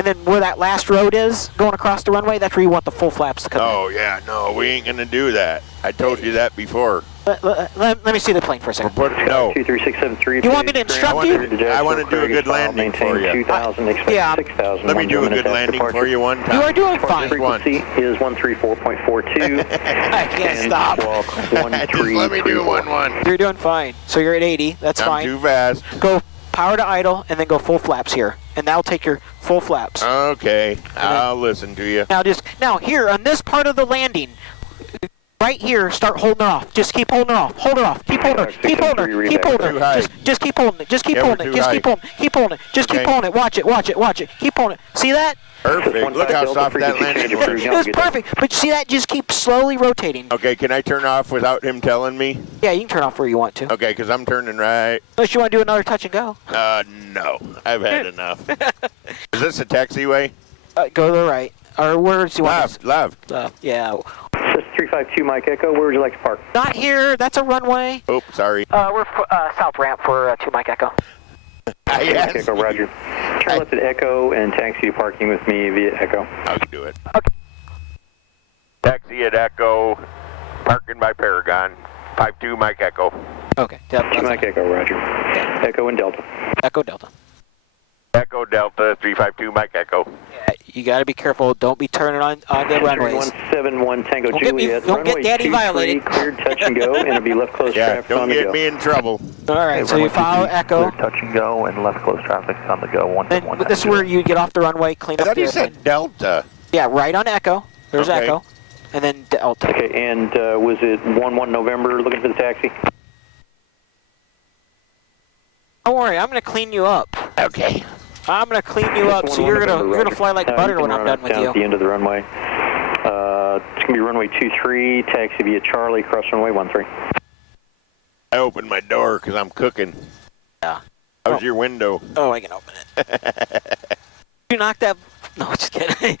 and then where that last road is going across the runway, that's where you want the full flaps to come in. Oh, yeah, no, we ain't going to do that. I told you that before. Let me see the plane for a second. No. 23673. You want me to instruct you? I want to do a good landing for you. 2000, expect Yeah. 6000. Let me do a good landing for you one time. You are doing fine. Frequency is 134.42. I can't stop. Just let me do 1-1. You're doing fine. So you're at 80. That's I'm fine. too fast. Go power to idle, and then go full flaps here. And that'll take your full flaps. Okay, I'll listen to you. Now here, on this part of the landing, right here, start holding her off. Just keep holding her off. Hold her off. Keep holding her. Keep holding her. Keep holding her. Just keep holding it. Just keep holding it. Just keep holding it. Keep holding it. Just keep holding it. Watch it. Watch it. Watch it. Keep holding it. See that? Perfect. Look how soft that landing was. It was perfect. But see that? Just keep slowly rotating. Okay, can I turn off without him telling me? Yeah, you can turn off where you want to. Okay, because I'm turning right. Unless you want to do another touch and go. No. I've had enough. Is this a taxiway? Go to the right. Or where do you want to? Left. Yeah. 352 Mike Echo, where would you like to park? Not here. That's a runway. Oh, sorry. We're south ramp for 2 Mike Echo. Yes. Echo, Roger. Turn left at Echo and taxi to parking with me via Echo. I'll do it. Okay. Taxi at Echo, parking by Paragon, 52 Mike Echo. Okay. 2 Mike Echo, Roger. Okay. Echo and Delta. Echo Delta. Echo Delta, 352 Mike Echo. Yeah, you got to be careful. Don't be turning on the runways. 171 Tango Don't Juliet. don't get Daddy violated. Cleared touch and go, and it'll be left close Yeah, traffic on don't the go. get me in trouble. All right, so you follow Echo. Touch and go and left close traffic on the go. Then this is where you get off the runway, clean I up thought the you airplane. said Delta. Yeah, right on Echo. There's Okay. Echo. And then Delta. Okay, and was it 1-1 November looking for the taxi? Don't worry, I'm going to clean you up. Okay. I'm going to clean you up, so you're gonna fly like butter when I'm done with down you. at the end of the runway. It's going to be runway 23, taxi via Charlie, cross runway 13. I opened my door because I'm cooking. Yeah. How's your window? Oh, I can open it. You knocked that? No, just kidding.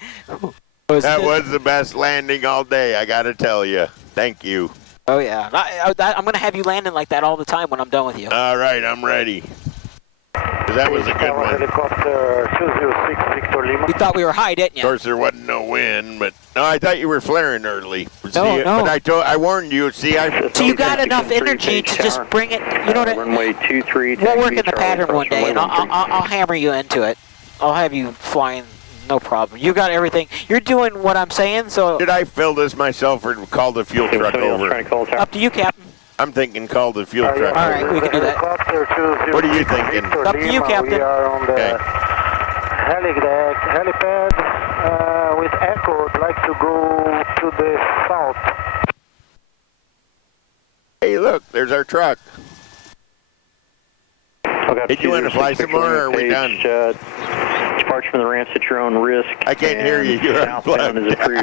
That was the best landing all day, I got to tell you. Thank you. Oh, yeah. I'm going to have you landing like that all the time when I'm done with you. All right, I'm ready. 'Cause that was a good one. Helicopter 206 Victor Lima. You thought we were high, didn't Of you? course, there wasn't no wind, but no, I thought you were flaring early. No. But I warned you. See, So you got enough energy to just bring it, you know what? Runway 23, We'll taxi work in the Charlie, pattern cross one day, runway and 13. I'll hammer you into it. I'll have you flying, no problem. You got everything. You're doing what I'm saying, so Did I fill this myself or call the fuel truck Somebody else over? trying to call tower. up to you, Captain. I'm thinking call the fuel truck All over. right, we can do that. What are you thinking? Up to you, Captain. We are on the Okay. helipad with Echo. I'd like to go to the south. Hey, look, there's our truck. Okay, Did you want to fly some more, or are we done? Departure from the ramps at your own risk. I can't hear you. You're Southbound unplugged. is approved.